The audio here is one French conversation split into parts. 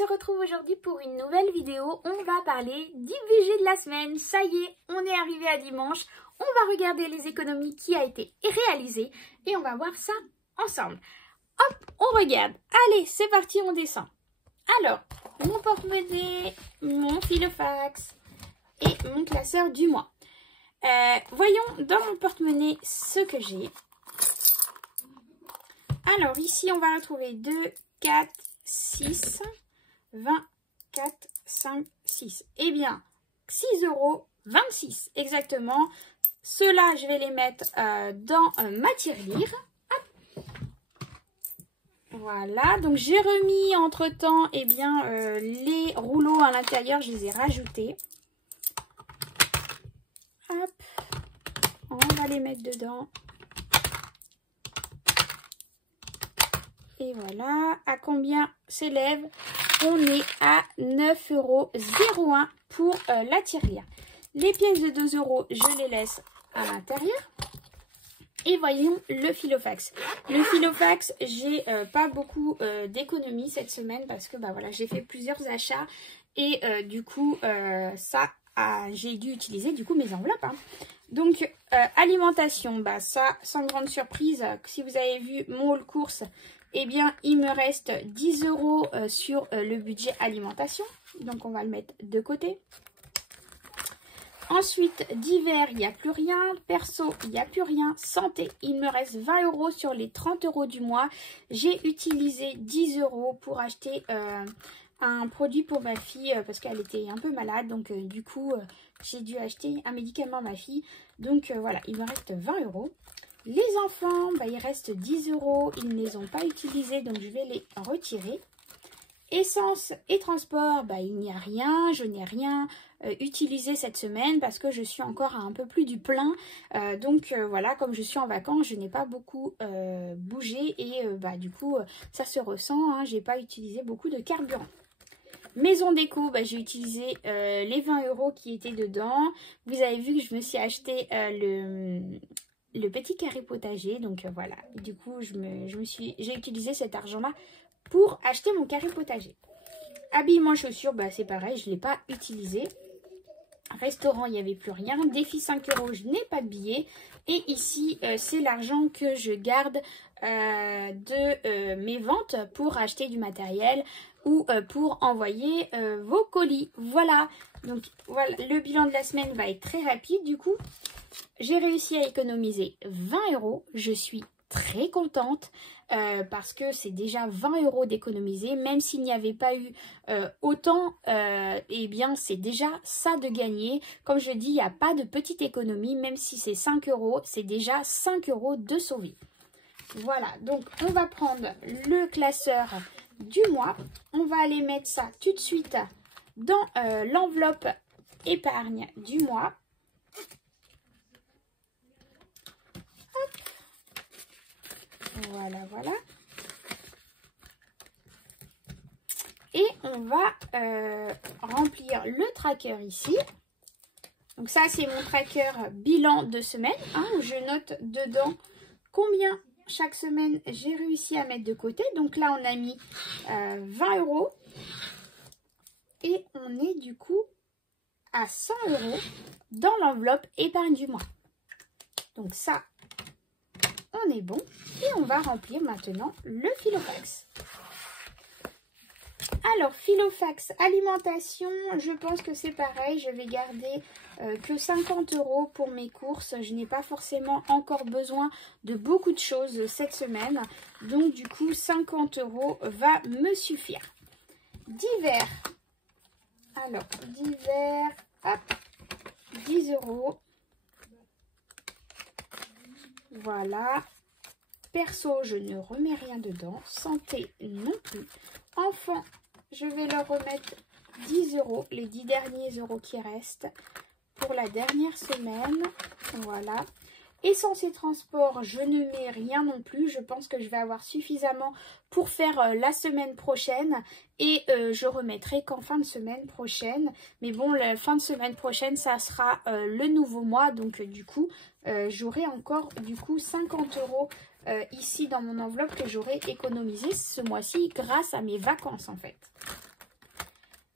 se retrouve aujourd'hui pour une nouvelle vidéo. On va parler du budget de la semaine. Ça y est, on est arrivé à dimanche. On va regarder les économies qui a été réalisées et on va voir ça ensemble. Hop, on regarde. Allez, c'est parti, on descend. Alors, mon porte-monnaie, mon filofax et mon classeur du mois. Voyons dans mon porte-monnaie ce que j'ai. Alors ici, on va retrouver 2, 4, 6, 20, 4, 5, 6. Eh bien, 6,26 € exactement. Ceux-là, je vais les mettre dans ma tirelire. Hop. Voilà, donc j'ai remis entre-temps eh bien, les rouleaux à l'intérieur, je les ai rajoutés. Hop, on va les mettre dedans. Et voilà, à combien s'élève? On est à 9,01 € pour la tirelire. Les pièces de 2 €, je les laisse à l'intérieur. Et voyons le filofax. Le filofax, j'ai pas beaucoup d'économies cette semaine parce que bah, voilà, j'ai fait plusieurs achats. Et du coup, j'ai dû utiliser du coup mes enveloppes. Hein. Donc, alimentation, bah ça, sans grande surprise, si vous avez vu mon haul course, eh bien, il me reste 10 € sur le budget alimentation. Donc, on va le mettre de côté. Ensuite, divers, il n'y a plus rien. Perso, il n'y a plus rien. Santé, il me reste 20 € sur les 30 € du mois. J'ai utilisé 10 € pour acheter un produit pour ma fille parce qu'elle était un peu malade. Donc, du coup, j'ai dû acheter un médicament à ma fille. Donc, voilà, il me reste 20 €. Les enfants, bah, il reste 10 €. Ils ne les ont pas utilisés, donc je vais les retirer. Essence et transport, bah, il n'y a rien. Je n'ai rien utilisé cette semaine parce que je suis encore à un peu plus du plein. Donc voilà, comme je suis en vacances, je n'ai pas beaucoup bougé et bah, du coup, ça se ressent. Hein, je n'ai pas utilisé beaucoup de carburant. Maison déco, bah, j'ai utilisé les 20 € qui étaient dedans. Vous avez vu que je me suis acheté le petit carré potager. Donc voilà, du coup, j'ai utilisé cet argent-là pour acheter mon carré potager. Habillement, chaussures, bah, c'est pareil, je ne l'ai pas utilisé. Restaurant, il n'y avait plus rien. Défi 5 €, je n'ai pas de billets. Et ici, c'est l'argent que je garde de mes ventes pour acheter du matériel ou pour envoyer vos colis. Voilà, donc voilà, le bilan de la semaine va être très rapide. Du coup, j'ai réussi à économiser 20 €. Je suis très contente parce que c'est déjà 20 € d'économiser. Même s'il n'y avait pas eu autant, eh bien c'est déjà ça de gagner. Comme je dis, il n'y a pas de petite économie. Même si c'est 5 €, c'est déjà 5 € de sauver. Voilà, donc on va prendre le classeur du mois. On va aller mettre ça tout de suite dans l'enveloppe épargne du mois. Hop. Voilà, voilà. Et on va remplir le tracker ici. Donc ça, c'est mon tracker bilan de semaine, hein, où je note dedans combien chaque semaine j'ai réussi à mettre de côté. Donc là, on a mis 20 € et on est du coup à 100 € dans l'enveloppe épargne du mois. Donc ça, on est bon. Et on va remplir maintenant le filofax. Alors, filofax, alimentation, je pense que c'est pareil. Je vais garder que 50 € pour mes courses. Je n'ai pas forcément encore besoin de beaucoup de choses cette semaine. Donc, du coup, 50 € va me suffire. Divers. Alors, divers, hop, 10 €. Voilà. Perso, je ne remets rien dedans. Santé, non plus. Enfant, je vais leur remettre 10 €, les 10 derniers euros qui restent pour la dernière semaine. Voilà. Essence et transport, je ne mets rien non plus. Je pense que je vais avoir suffisamment pour faire la semaine prochaine. Et je remettrai qu'en fin de semaine prochaine. Mais bon, la fin de semaine prochaine, ça sera le nouveau mois. Donc du coup, j'aurai encore du coup 50 € ici dans mon enveloppe que j'aurai économisé ce mois-ci grâce à mes vacances en fait.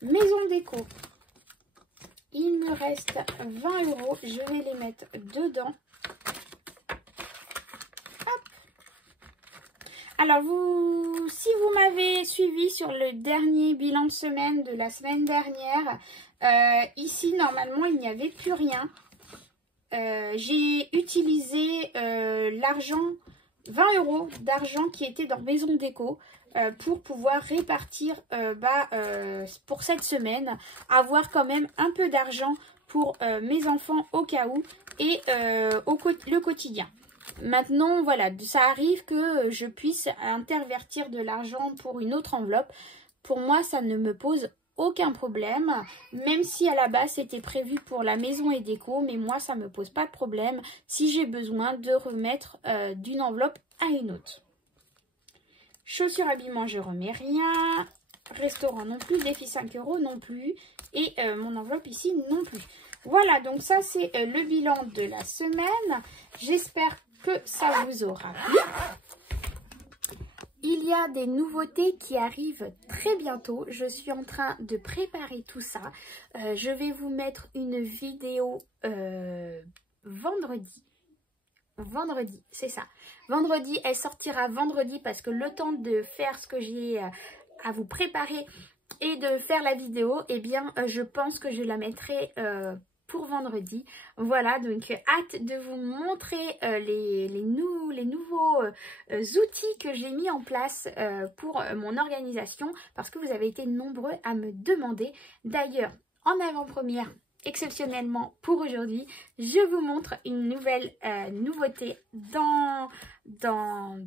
Maison déco. Il me reste 20 €. Je vais les mettre dedans. Hop. Alors, si vous m'avez suivi sur le dernier bilan de semaine de la semaine dernière, ici, normalement, il n'y avait plus rien. J'ai utilisé l'argent, 20 € d'argent qui était dans Maison Déco pour pouvoir répartir pour cette semaine, avoir quand même un peu d'argent pour mes enfants au cas où et le quotidien. Maintenant, voilà, ça arrive que je puisse intervertir de l'argent pour une autre enveloppe. Pour moi, ça ne me pose aucun problème, même si à la base c'était prévu pour la maison et déco, mais moi ça me pose pas de problème si j'ai besoin de remettre d'une enveloppe à une autre. Chaussures, habillement, je remets rien. Restaurant non plus, défi 5 € non plus, et mon enveloppe ici non plus. Voilà, donc ça c'est le bilan de la semaine. J'espère que ça vous aura plu. Il y a des nouveautés qui arrivent très bientôt. Je suis en train de préparer tout ça. Je vais vous mettre une vidéo vendredi. Vendredi, c'est ça. Vendredi, elle sortira vendredi parce que le temps de faire ce que j'ai à vous préparer et de faire la vidéo, eh bien, je pense que je la mettrai pour vendredi. Voilà, donc hâte de vous montrer les nouveaux outils que j'ai mis en place pour mon organisation parce que vous avez été nombreux à me demander. D'ailleurs, en avant-première, exceptionnellement pour aujourd'hui, je vous montre une nouvelle nouveauté dans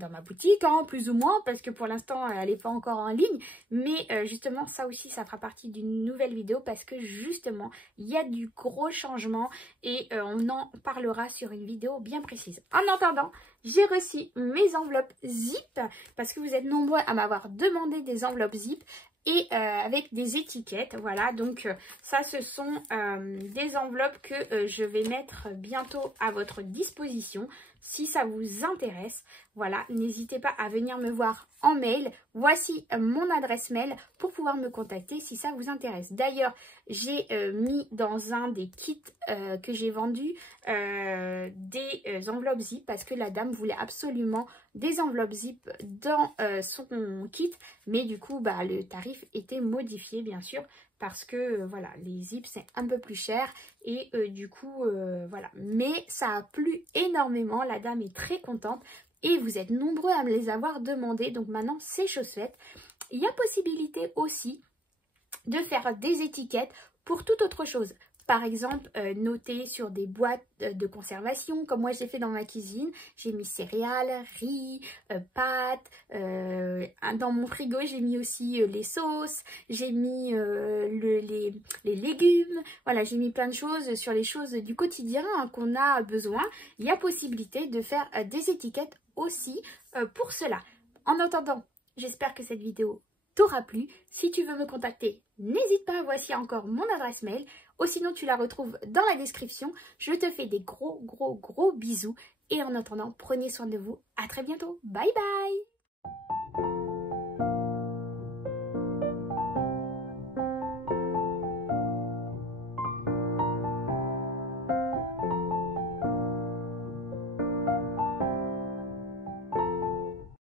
ma boutique, hein, plus ou moins, parce que pour l'instant elle n'est pas encore en ligne, mais justement ça aussi ça fera partie d'une nouvelle vidéo parce que justement il y a du gros changement et on en parlera sur une vidéo bien précise. En attendant, j'ai reçu mes enveloppes zip parce que vous êtes nombreux à m'avoir demandé des enveloppes zip et avec des étiquettes. Voilà, donc ça ce sont des enveloppes que je vais mettre bientôt à votre disposition si ça vous intéresse. Voilà, n'hésitez pas à venir me voir en mail. Voici mon adresse mail pour pouvoir me contacter si ça vous intéresse. D'ailleurs, j'ai mis dans un des kits que j'ai vendu des enveloppes zip parce que la dame voulait absolument des enveloppes zip dans son kit. Mais du coup, bah, le tarif était modifié bien sûr parce que voilà, les zips c'est un peu plus cher et du coup voilà. Mais ça a plu énormément, la dame est très contente. Et vous êtes nombreux à me les avoir demandé. Donc maintenant, c'est chose faite. Il y a possibilité aussi de faire des étiquettes pour toute autre chose. Par exemple, noter sur des boîtes de conservation, comme moi j'ai fait dans ma cuisine. J'ai mis céréales, riz, pâtes. Dans mon frigo, j'ai mis aussi les sauces. J'ai mis les légumes. Voilà, j'ai mis plein de choses sur les choses du quotidien hein, qu'on a besoin. Il y a possibilité de faire des étiquettes aussi pour cela. En attendant, j'espère que cette vidéo t'aura plu. Si tu veux me contacter, n'hésite pas, voici encore mon adresse mail. Ou sinon, tu la retrouves dans la description. Je te fais des gros bisous. Et en attendant, prenez soin de vous. À très bientôt. Bye bye.